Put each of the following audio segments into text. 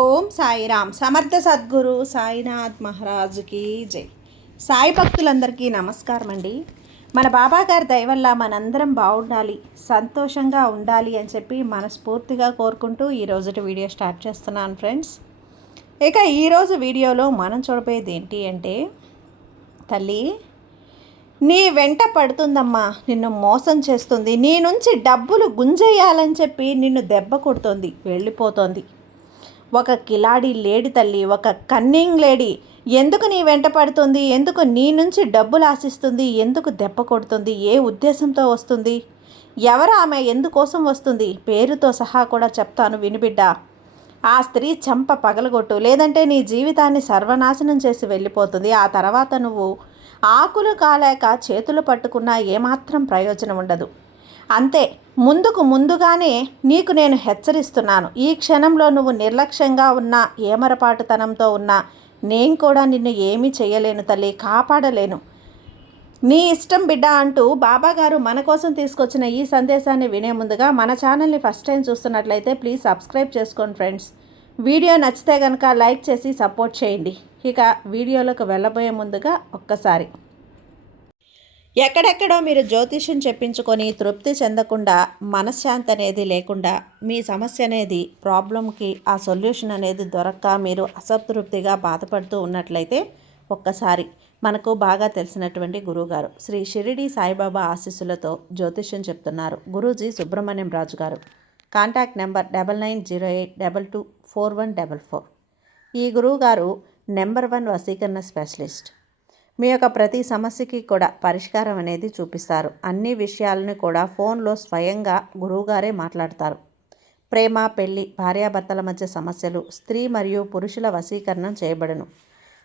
ఓం సాయిరామ్. సమర్థ సద్గురు సాయినాథ్ మహారాజుకి జై. సాయి భక్తులందరికీ నమస్కారం అండి. మన బాబా గారి దయ వల్ల మనందరం బాగుండాలి, సంతోషంగా ఉండాలి అని చెప్పి మనస్ఫూర్తిగా కోరుకుంటూ ఈరోజు వీడియో స్టార్ట్ చేస్తున్నాను ఫ్రెండ్స్. ఇక ఈరోజు వీడియోలో మనం చూడబోయేది ఏంటి అంటే, తల్లి నీ వెంట పడుతుందమ్మా, నిన్ను మోసం చేస్తుంది, నీ నుంచి డబ్బులు గుంజేయాలని చెప్పి నిన్ను దెబ్బ కొడుతోంది, వెళ్ళిపోతోంది. ఒక కిలాడి లేడి తల్లి, ఒక కన్నింగ్ లేడీ ఎందుకు నీ వెంట పడుతుంది, ఎందుకు నీ నుంచి డబ్బులు ఆశిస్తుంది, ఎందుకు దెబ్బ కొడుతుంది, ఏ ఉద్దేశంతో వస్తుంది, ఎవరు ఆమె, ఎందుకోసం వస్తుంది, పేరుతో సహా కూడా చెప్తాను వినిబిడ్డ. ఆ స్త్రీ చంప పగలగొట్టు, లేదంటే నీ జీవితాన్ని సర్వనాశనం చేసి వెళ్ళిపోతుంది. ఆ తర్వాత నువ్వు ఆకులు కాలేక చేతులు పట్టుకున్నా ఏమాత్రం ప్రయోజనం ఉండదు. అంతే, ముందుగానే నీకు నేను హెచ్చరిస్తున్నాను. ఈ క్షణంలో నువ్వు నిర్లక్ష్యంగా ఉన్నా, ఏమరపాటుతనంతో ఉన్నా నేను కూడా నిన్ను ఏమీ చేయలేను తల్లి, కాపాడలేను. నీ ఇష్టం బిడ్డ అంటూ బాబాగారు మన కోసం తీసుకొచ్చిన ఈ సందేశాన్ని వినే ముందుగా మన ఛానల్ని ఫస్ట్ టైం చూస్తున్నట్లయితే ప్లీజ్ సబ్స్క్రైబ్ చేసుకోండి ఫ్రెండ్స్. వీడియో నచ్చితే కనుక లైక్ చేసి సపోర్ట్ చేయండి. ఇక వీడియోలోకి వెళ్ళబోయే ముందుగా ఒక్కసారి, ఎక్కడెక్కడో మీరు జ్యోతిష్యం చెప్పించుకొని తృప్తి చెందకుండా, మనశ్శాంతి అనేది లేకుండా, మీ సమస్య అనేది ప్రాబ్లంకి ఆ సొల్యూషన్ అనేది దొరక్క మీరు అసంతృప్తిగా బాధపడుతూ ఉన్నట్లయితే ఒక్కసారి మనకు బాగా తెలిసినటువంటి గురువుగారు శ్రీ షిరిడి సాయిబాబా ఆశీస్సులతో జ్యోతిష్యం చెప్తున్నారు గురూజీ సుబ్రహ్మణ్యం రాజు గారు. Contact number 9908224144. ఈ గురువుగారు నెంబర్ 1 వశీకరణ స్పెషలిస్ట్. మీ యొక్క ప్రతి సమస్యకి కూడా పరిష్కారం అనేది చూపిస్తారు. అన్ని విషయాలను కూడా ఫోన్లో స్వయంగా గురువుగారే మాట్లాడతారు. ప్రేమ, పెళ్లి, భార్యాభర్తల మధ్య సమస్యలు, స్త్రీ మరియు పురుషుల వశీకరణం చేయబడును.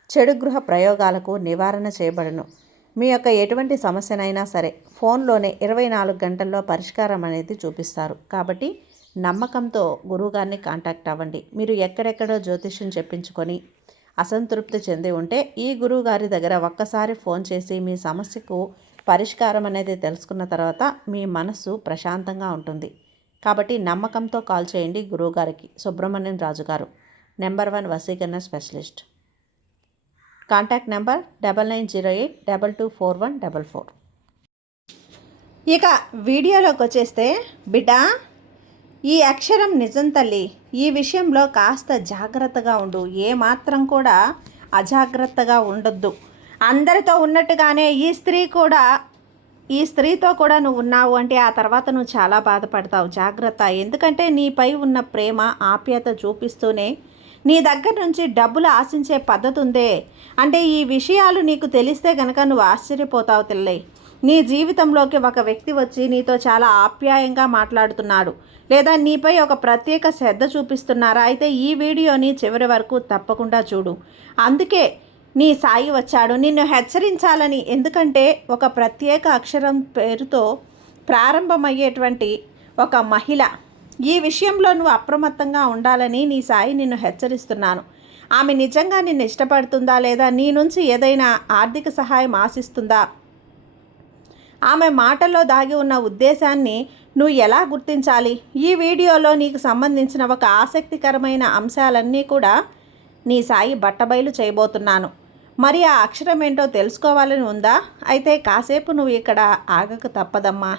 చెడు గృహ ప్రయోగాలకు నివారణ చేయబడును. మీ యొక్క ఎటువంటి సమస్యనైనా సరే ఫోన్లోనే 24 గంటల్లో పరిష్కారం అనేది చూపిస్తారు. కాబట్టి నమ్మకంతో గురువుగారిని కాంటాక్ట్ అవ్వండి. మీరు ఎక్కడెక్కడో జ్యోతిష్యం చెప్పించుకొని అసంతృప్తి చెంది ఉంటే ఈ గురువు గారి దగ్గర ఒక్కసారి ఫోన్ చేసి మీ సమస్యకు పరిష్కారం అనేది తెలుసుకున్న తర్వాత మీ మనసు ప్రశాంతంగా ఉంటుంది. కాబట్టి నమ్మకంతో కాల్ చేయండి గురువుగారికి. సుబ్రహ్మణ్యం రాజు గారు, నెంబర్ 1 వశీకరణ స్పెషలిస్ట్. Contact number 9908224144. ఇక వీడియోలోకి వచ్చేస్తే, బిడ్డ ఈ అక్షరం నిజం తల్లి, ఈ విషయంలో కాస్త జాగ్రత్తగా ఉండు. ఏమాత్రం కూడా అజాగ్రత్తగా ఉండొద్దు. అందరితో ఉన్నట్టుగానే ఈ స్త్రీతో కూడా నువ్వు ఉన్నావు అంటే ఆ తర్వాత నువ్వు చాలా బాధపడతావు. జాగ్రత్త. ఎందుకంటే నీపై ఉన్న ప్రేమ, ఆప్యాయత చూపిస్తూనే నీ దగ్గర నుంచి డబ్బులు ఆశించే పద్ధతి ఉందే అంటే ఈ విషయాలు నీకు తెలిస్తే కనుక నువ్వు ఆశ్చర్యపోతావు తల్లి. నీ జీవితంలోకి ఒక వ్యక్తి వచ్చి నీతో చాలా ఆప్యాయంగా మాట్లాడుతున్నాడు, లేదా నీపై ఒక ప్రత్యేక శ్రద్ధ చూపిస్తున్నారా? అయితే ఈ వీడియోని చివరి వరకు తప్పకుండా చూడు. అందుకే నీ సాయి వచ్చాడు నిన్ను హెచ్చరించాలని. ఎందుకంటే ఒక ప్రత్యేక అక్షరం పేరుతో ప్రారంభమయ్యేటువంటి ఒక మహిళ, ఈ విషయంలో నువ్వు అప్రమత్తంగా ఉండాలని నీ సాయి నిన్ను హెచ్చరిస్తున్నాను. ఆమె నిజంగా నిన్ను ఇష్టపడుతుందా, లేదా నీ నుంచి ఏదైనా ఆర్థిక సహాయం ఆశిస్తుందా? ఆమె మాటల్లో దాగి ఉన్న ఉద్దేశాన్ని నువ్వు ఎలా గుర్తించాలి? ఈ వీడియోలో నీకు సంబంధించిన ఒక ఆసక్తికరమైన అంశాలన్నీ కూడా నీ సాయి బట్టబయలు చేయబోతున్నాను. మరి ఆ అక్షరం ఏంటో తెలుసుకోవాలని ఉందా? అయితే కాసేపు నువ్వు ఇక్కడ ఆగక తప్పదమ్మా.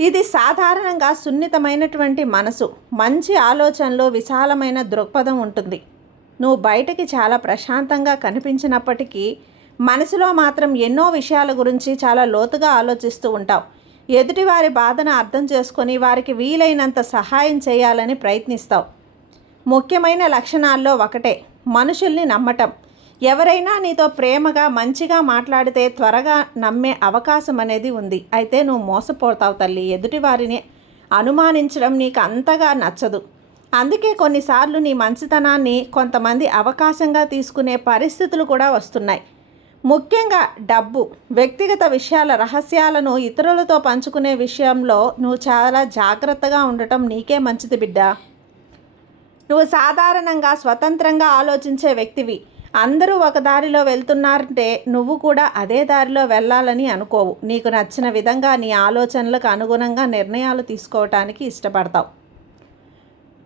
ఇది సాధారణంగా సున్నితమైనటువంటి మనసు, మంచి ఆలోచనలు, విశాలమైన దృక్పథం ఉంటుంది. నువ్వు బయటకి చాలా ప్రశాంతంగా కనిపించినప్పటికీ మనసులో మాత్రం ఎన్నో విషయాల గురించి చాలా లోతుగా ఆలోచిస్తూ ఉంటావు. ఎదుటివారి బాధను అర్థం చేసుకొని వారికి వీలైనంత సహాయం చేయాలని ప్రయత్నిస్తావు. ముఖ్యమైన లక్షణాల్లో ఒకటే మనుషుల్ని నమ్మటం. ఎవరైనా నీతో ప్రేమగా, మంచిగా మాట్లాడితే త్వరగా నమ్మే అవకాశం అనేది ఉంది. అయితే నువ్వు మోసపోతావు తల్లి. ఎదుటివారిని అనుమానించడం నీకు అంతగా నచ్చదు. అందుకే కొన్నిసార్లు నీ మంచితనాన్ని కొంతమంది అవకాశంగా తీసుకునే పరిస్థితులు కూడా వస్తున్నాయి. ముఖ్యంగా డబ్బు, వ్యక్తిగత విషయాల, రహస్యాలను ఇతరులతో పంచుకునే విషయంలో నువ్వు చాలా జాగ్రత్తగా ఉండటం నీకే మంచిది బిడ్డ. నువ్వు సాధారణంగా స్వతంత్రంగా ఆలోచించే వ్యక్తివి. అందరూ ఒక దారిలో వెళ్తున్నారంటే నువ్వు కూడా అదే దారిలో వెళ్ళాలని అనుకోవు. నీకు నచ్చిన విధంగా నీ ఆలోచనలకు అనుగుణంగా నిర్ణయాలు తీసుకోవటానికి ఇష్టపడతావు.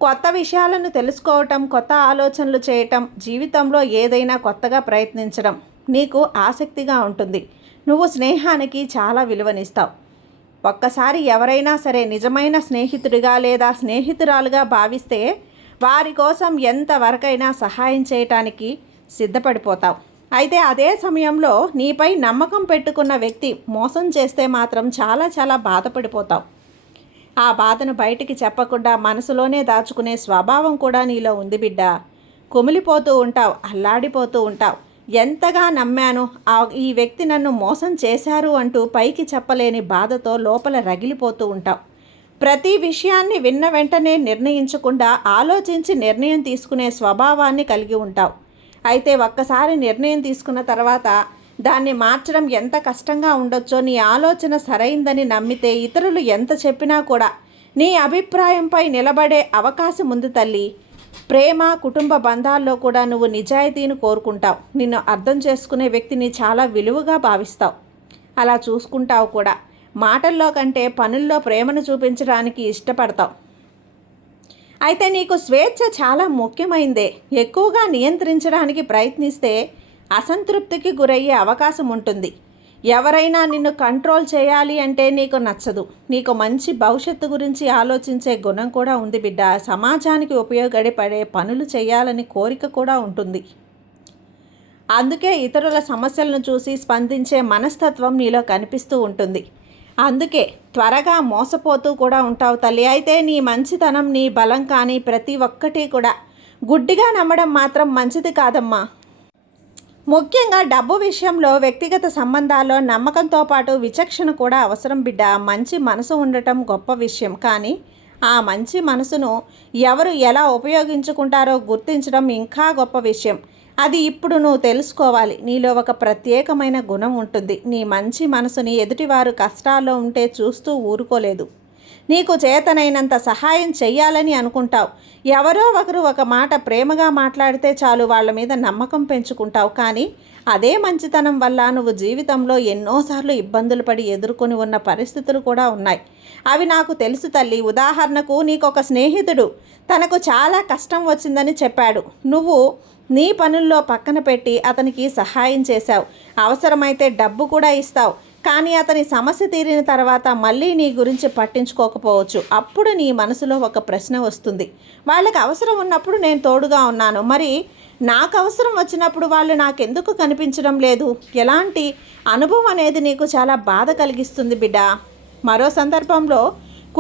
కొత్త విషయాలను తెలుసుకోవటం, కొత్త ఆలోచనలు చేయటం, జీవితంలో ఏదైనా కొత్తగా ప్రయత్నించడం నీకు ఆసక్తిగా ఉంటుంది. నువ్వు స్నేహానికి చాలా విలువనిస్తావు. ఒక్కసారి ఎవరైనా సరే నిజమైన స్నేహితుడిగా లేదా స్నేహితురాలుగా భావిస్తే వారి కోసం ఎంతవరకైనా సహాయం చేయటానికి సిద్ధపడిపోతావు. అయితే అదే సమయంలో నీపై నమ్మకం పెట్టుకున్న వ్యక్తి మోసం చేస్తే మాత్రం చాలా బాధపడిపోతావు. ఆ బాధను బయటికి చెప్పకుండా మనసులోనే దాచుకునే స్వభావం కూడా నీలో ఉంది బిడ్డ. కుమిలిపోతూ ఉంటావు, అల్లాడిపోతూ ఉంటావు. ఎంతగా నమ్మాను, ఈ వ్యక్తి నన్ను మోసం చేశారు అంటూ పైకి చెప్పలేని బాధతో లోపల రగిలిపోతూ ఉంటావు. ప్రతి విషయాన్ని విన్న వెంటనే నిర్ణయించకుండా ఆలోచించి నిర్ణయం తీసుకునే స్వభావాన్ని కలిగి ఉంటావు. అయితే ఒక్కసారి నిర్ణయం తీసుకున్న తర్వాత దాన్ని మార్చడం ఎంత కష్టంగా ఉండొచ్చో నీ ఆలోచన సరైందని నమ్మితే ఇతరులు ఎంత చెప్పినా కూడా నీ అభిప్రాయంపై నిలబడే అవకాశం ఉంది తల్లి. ప్రేమ, కుటుంబ బంధాల్లో కూడా నువ్వు నిజాయితీని కోరుకుంటావు. నిన్ను అర్థం చేసుకునే వ్యక్తిని చాలా విలువగా భావిస్తావు. అలా చూసుకుంటావు కూడా. మాటల్లో కంటే పనుల్లో ప్రేమను చూపించడానికి ఇష్టపడతావు. అయితే నీకు స్వేచ్ఛ చాలా ముఖ్యమైందే. ఎక్కువగా నియంత్రించడానికి ప్రయత్నిస్తే అసంతృప్తికి గురయ్యే అవకాశం ఉంటుంది. ఎవరైనా నిన్ను కంట్రోల్ చేయాలి అంటే నీకు నచ్చదు. నీకు మంచి భవిష్యత్తు గురించి ఆలోచించే గుణం కూడా ఉంది బిడ్డ. సమాజానికి ఉపయోగపడే పనులు చేయాలని కోరిక కూడా ఉంటుంది. అందుకే ఇతరుల సమస్యలను చూసి స్పందించే మనస్తత్వం నీలో కనిపిస్తూ ఉంటుంది. అందుకే త్వరగా మోసపోతూ కూడా ఉంటావు తల్లి. అయితే నీ మంచితనం, నీ బలం కానీ ప్రతి ఒక్కటి కూడా గుడ్డిగా నమ్మడం మాత్రం మంచిది కాదమ్మా. ముఖ్యంగా డబ్బు విషయంలో, వ్యక్తిగత సంబంధాల్లో నమ్మకంతో పాటు విచక్షణ కూడా అవసరం బిడ్డ. మంచి మనసు ఉండటం గొప్ప విషయం, కానీ ఆ మంచి మనసును ఎవరు ఎలా ఉపయోగించుకుంటారో గుర్తించడం ఇంకా గొప్ప విషయం. అది ఇప్పుడు నువ్వు తెలుసుకోవాలి. నీలో ఒక ప్రత్యేకమైన గుణం ఉంటుంది. నీ మంచి మనసుని ఎదుటివారు కష్టాల్లో ఉంటే చూస్తూ ఊరుకోలేదు. నీకు చేతనైనంత సహాయం చెయ్యాలని అనుకుంటావు. ఎవరో ఒకరు ఒక మాట ప్రేమగా మాట్లాడితే చాలు, వాళ్ళ మీద నమ్మకం పెంచుకుంటావు. కానీ అదే మంచితనం వల్ల నువ్వు జీవితంలో ఎన్నోసార్లు ఇబ్బందులు పడి ఎదుర్కొని ఉన్న పరిస్థితులు కూడా ఉన్నాయి. అవి నాకు తెలుసు తల్లి. ఉదాహరణకు, నీకొక స్నేహితుడు తనకు చాలా కష్టం వచ్చిందని చెప్పాడు. నువ్వు నీ పనుల్లో పక్కన పెట్టి అతనికి సహాయం చేశావు. అవసరమైతే డబ్బు కూడా ఇస్తావు. కానీ అతని సమస్య తీరిన తర్వాత మళ్ళీ నీ గురించి పట్టించుకోకపోవచ్చు. అప్పుడు నీ మనసులో ఒక ప్రశ్న వస్తుంది. వాళ్ళకి అవసరం ఉన్నప్పుడు నేను తోడుగా ఉన్నాను, మరి నాకు అవసరం వచ్చినప్పుడు వాళ్ళు నాకెందుకు కనిపించడం లేదు? ఎలాంటి అనుభవం అనేది నీకు చాలా బాధ కలిగిస్తుంది బిడ్డ. మరో సందర్భంలో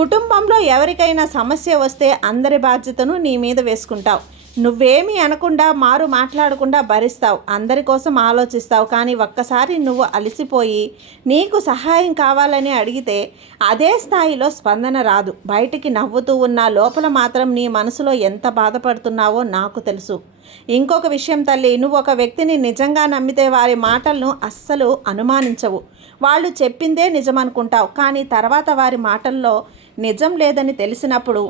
కుటుంబంలో ఎవరికైనా సమస్య వస్తే అందరి బాధ్యతను నీ మీద వేసుకుంటావు. నువ్వేమీ అనకుండా, మారు మాట్లాడకుండా భరిస్తావు. అందరి కోసం ఆలోచిస్తావు. కానీ ఒక్కసారి నువ్వు అలసిపోయి నీకు సహాయం కావాలని అడిగితే అదే స్థాయిలో స్పందన రాదు. బయటికి నవ్వుతూ ఉన్న లోపల మాత్రం నీ మనసులో ఎంత బాధపడుతున్నావో నాకు తెలుసు. ఇంకొక విషయం తల్లి, నువ్వు ఒక వ్యక్తిని నిజంగా నమ్మితే వారి మాటలను అస్సలు అనుమానించవు. వాళ్ళు చెప్పిందే నిజమనుకుంటావు. కానీ తర్వాత వారి మాటల్లో నిజం లేదని తెలిసినప్పుడు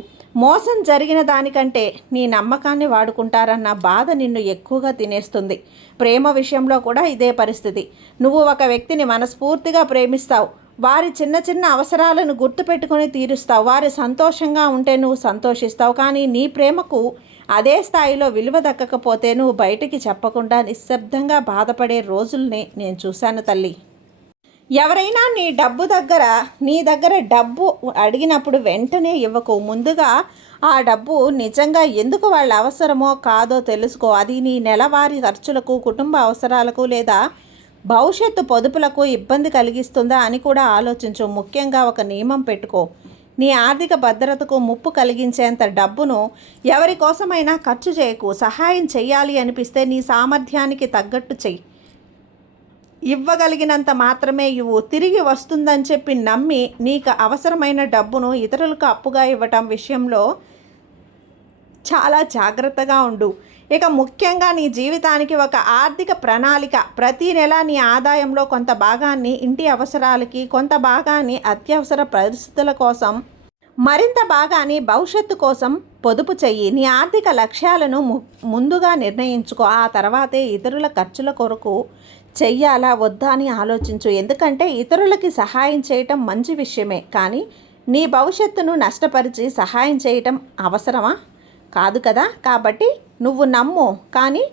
మోసం జరిగిన దానికంటే నీ నమ్మకాన్ని వాడుకుంటారన్న బాధ నిన్ను ఎక్కువగా తినేస్తుంది. ప్రేమ విషయంలో కూడా ఇదే పరిస్థితి. నువ్వు ఒక వ్యక్తిని మనస్ఫూర్తిగా ప్రేమిస్తావు. వారి చిన్న అవసరాలను గుర్తుపెట్టుకొని తీరుస్తావు. వారు సంతోషంగా ఉంటే నువ్వు సంతోషిస్తావు. కానీ నీ ప్రేమకు అదే స్థాయిలో విలువ దక్కకపోతే నువ్వు బయటికి చెప్పకుండా నిశ్శబ్దంగా బాధపడే రోజుల్ని నేను చూశాను తల్లి. ఎవరైనా నీ దగ్గర డబ్బు అడిగినప్పుడు వెంటనే ఇవ్వకు. ముందుగా ఆ డబ్బు నిజంగా ఎందుకు వాళ్ళ అవసరమో కాదో తెలుసుకో. అది నీ నెలవారీ ఖర్చులకు, కుటుంబ అవసరాలకు లేదా భవిష్యత్తు పొదుపులకు ఇబ్బంది కలిగిస్తుందా అని కూడా ఆలోచించు. ముఖ్యంగా ఒక నియమం పెట్టుకో. నీ ఆర్థిక భద్రతకు ముప్పు కలిగించేంత డబ్బును ఎవరి కోసమైనా ఖర్చు చేయకు. సహాయం చెయ్యాలి అనిపిస్తే నీ సామర్థ్యానికి తగ్గట్టు చెయ్యి. ఇవ్వగలిగినంత మాత్రమే ఇవ్వు. తిరిగి వస్తుందని చెప్పి నమ్మి నీకు అవసరమైన డబ్బును ఇతరులకు అప్పుగా ఇవ్వటం విషయంలో చాలా జాగ్రత్తగా ఉండు. ఇక ముఖ్యంగా నీ జీవితానికి ఒక ఆర్థిక ప్రణాళిక. ప్రతి నెల నీ ఆదాయంలో కొంత భాగాన్ని ఇంటి అవసరాలకి, కొంత భాగాన్ని అత్యవసర పరిస్థితుల కోసం, మరింత భాగాన్ని భవిష్యత్తు కోసం పొదుపు చెయ్యి. నీ ఆర్థిక లక్ష్యాలను ముందుగా నిర్ణయించుకో. ఆ తర్వాతే ఇతరుల ఖర్చుల కొరకు చెయ్యాలా వద్దా అని ఆలోచించు. ఎందుకంటే ఇతరులకి సహాయం చేయటం మంచి విషయమే, కానీ నీ భవిష్యత్తును నష్టపరిచి సహాయం చేయటం అవసరమా? కాదు కదా. కాబట్టి నువ్వు నమ్ము, కానీ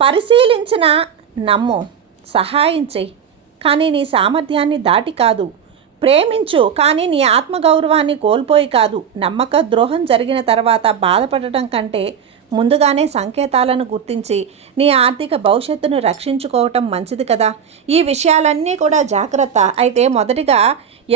పరిశీలించిన నమ్ము. సహాయం చెయ్యి, కానీ నీ సామర్థ్యాన్ని దాటి కాదు. ప్రేమించు, కానీ నీ ఆత్మగౌరవాన్ని కోల్పోయి కాదు. నమ్మక ద్రోహం జరిగిన తర్వాత బాధపడటం కంటే ముందుగానే సంకేతాలను గుర్తించి నీ ఆర్థిక భవిష్యత్తును రక్షించుకోవటం మంచిది కదా. ఈ విషయాలన్నీ కూడా జాగ్రత్త. అయితే మొదటిగా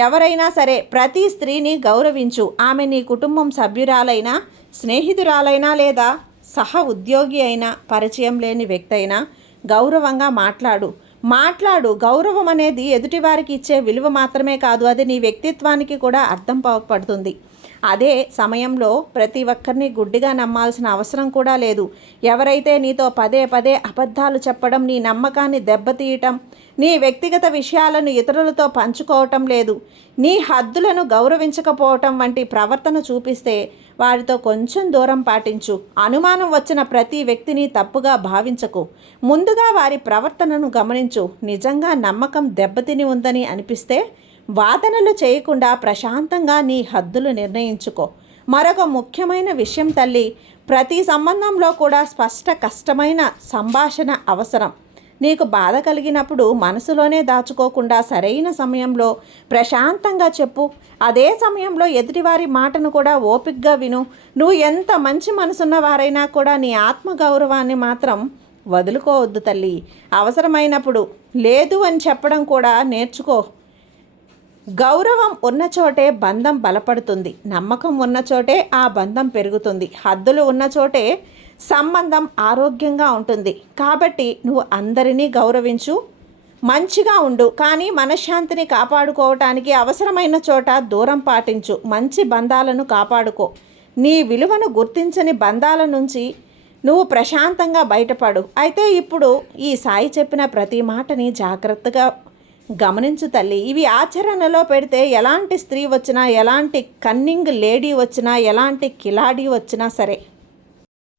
ఎవరైనా సరే ప్రతి స్త్రీని గౌరవించు. ఆమె నీ కుటుంబం సభ్యురాలైనా, స్నేహితురాలైనా లేదా సహ ఉద్యోగి అయినా, పరిచయం లేని వ్యక్తి అయినా గౌరవంగా మాట్లాడు. గౌరవం అనేది ఎదుటివారికి ఇచ్చే విలువ మాత్రమే కాదు, అది నీ వ్యక్తిత్వానికి కూడా అర్థం పడుతుంది. అదే సమయంలో ప్రతి ఒక్కరిని గుడ్డిగా నమ్మాల్సిన అవసరం కూడా లేదు. ఎవరైతే నీతో పదే పదే అబద్ధాలు చెప్పడం, నీ నమ్మకాన్ని దెబ్బతీయటం, నీ వ్యక్తిగత విషయాలను ఇతరులతో పంచుకోవటం లేదు, నీ హద్దులను గౌరవించకపోవటం వంటి ప్రవర్తన చూపిస్తే వారితో కొంచెం దూరం పాటించు. అనుమానం వచ్చిన ప్రతి వ్యక్తిని తప్పుగా భావించకు. ముందుగా వారి ప్రవర్తనను గమనించు. నిజంగా నమ్మకం దెబ్బతిని ఉందని అనిపిస్తే వాదనలు చేయకుండా ప్రశాంతంగా నీ హద్దులు నిర్ణయించుకో. మరొక ముఖ్యమైన విషయం తల్లి, ప్రతి సంబంధంలో కూడా కష్టమైన సంభాషణ అవసరం. నీకు బాధ కలిగినప్పుడు మనసులోనే దాచుకోకుండా సరైన సమయంలో ప్రశాంతంగా చెప్పు. అదే సమయంలో ఎదుటివారి మాటను కూడా ఓపికగా విను. నువ్వు ఎంత మంచి మనసున్న వారైనా కూడా నీ ఆత్మగౌరవాన్ని మాత్రం వదులుకోవద్దు తల్లి. అవసరమైనప్పుడు లేదు అని చెప్పడం కూడా నేర్చుకో. గౌరవం ఉన్న చోటే బంధం బలపడుతుంది. నమ్మకం ఉన్న చోటే ఆ బంధం పెరుగుతుంది. హద్దులు ఉన్న చోటే సంబంధం ఆరోగ్యంగా ఉంటుంది. కాబట్టి నువ్వు అందరినీ గౌరవించు, మంచిగా ఉండు, కానీ మనశ్శాంతిని కాపాడుకోవటానికి అవసరమైన చోట దూరం పాటించు. మంచి బంధాలను కాపాడుకో. నీ విలువను గుర్తించని బంధాల నుంచి నువ్వు ప్రశాంతంగా బయటపడు. అయితే ఇప్పుడు ఈ సాయి చెప్పిన ప్రతి మాటని జాగ్రత్తగా గమనించు తల్లి. ఇవి ఆచరణలో పెడితే ఎలాంటి స్త్రీ వచ్చినా, ఎలాంటి కన్నింగ్ లేడీ వచ్చినా, ఎలాంటి కిలాడీ వచ్చినా సరే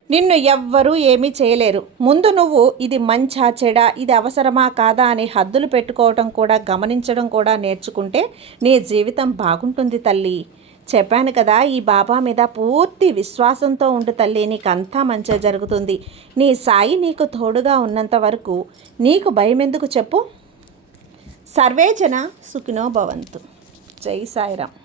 నిన్ను ఎవ్వరూ ఏమీ చేయలేరు. ముందు నువ్వు ఇది మంచా చెడా, ఇది అవసరమా కాదా అని హద్దులు పెట్టుకోవటం కూడా, గమనించడం కూడా నేర్చుకుంటే నీ జీవితం బాగుంటుంది తల్లి. చెప్పాను కదా, ఈ బాబా మీద పూర్తి విశ్వాసంతో ఉండు తల్లి. నీకు అంతా మంచిగా జరుగుతుంది. నీ సాయి నీకు తోడుగా ఉన్నంత వరకు నీకు భయం ఎందుకు చెప్పు. సర్వేజన సుఖినో భవంతు. జై సాయిరామ్.